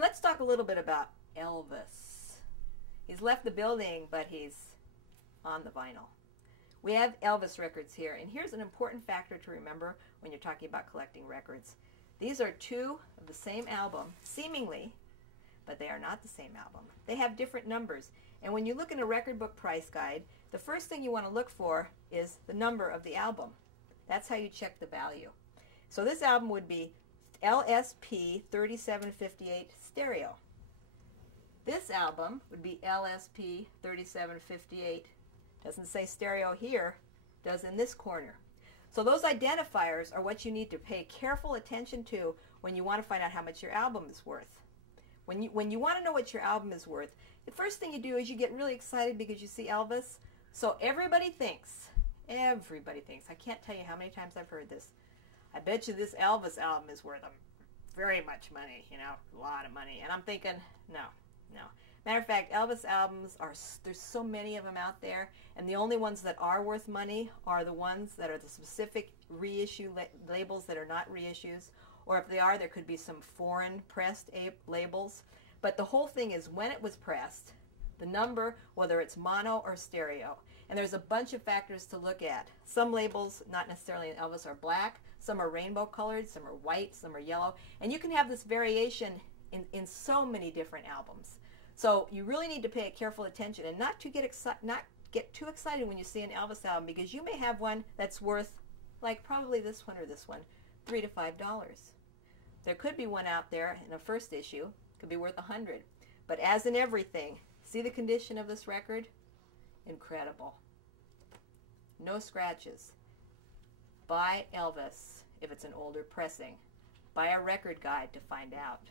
Let's talk a little bit about Elvis. He's left the building, but he's on the vinyl. We have Elvis records here, and here's an important factor to remember when you're talking about collecting records. These are two of the same album, seemingly, but they are not the same album. They have different numbers, and when you look in a record book price guide, the first thing you want to look for is the number of the album. That's how you check the value. So this album would be LSP 3758 stereo. This album would be LSP 3758. Doesn't say stereo here, does in this corner. So those identifiers are what you need to pay careful attention to when you want to find out how much your album is worth. When you want to know what your album is worth, the first thing you do is you get really excited because you see Elvis. So everybody thinks, I can't tell you how many times I've heard this, I bet you this Elvis album is worth very much money, you know, a lot of money. And I'm thinking, no. Matter of fact, Elvis albums there's so many of them out there, and the only ones that are worth money are the ones that are the specific reissue labels that are not reissues, or if they are, there could be some foreign pressed labels. But the whole thing is when it was pressed, the number, whether it's mono or stereo. And there's a bunch of factors to look at. Some labels, not necessarily in Elvis, are black, some are rainbow colored, some are white, some are yellow, and you can have this variation in so many different albums. So you really need to pay careful attention and not get too excited when you see an Elvis album, because you may have one that's worth, like probably this one or this one, $3 to $5. There could be one out there in a first issue, could be worth $100. But as in everything, see the condition of this record? Incredible. No scratches. Buy Elvis if it's an older pressing. Buy a record guide to find out.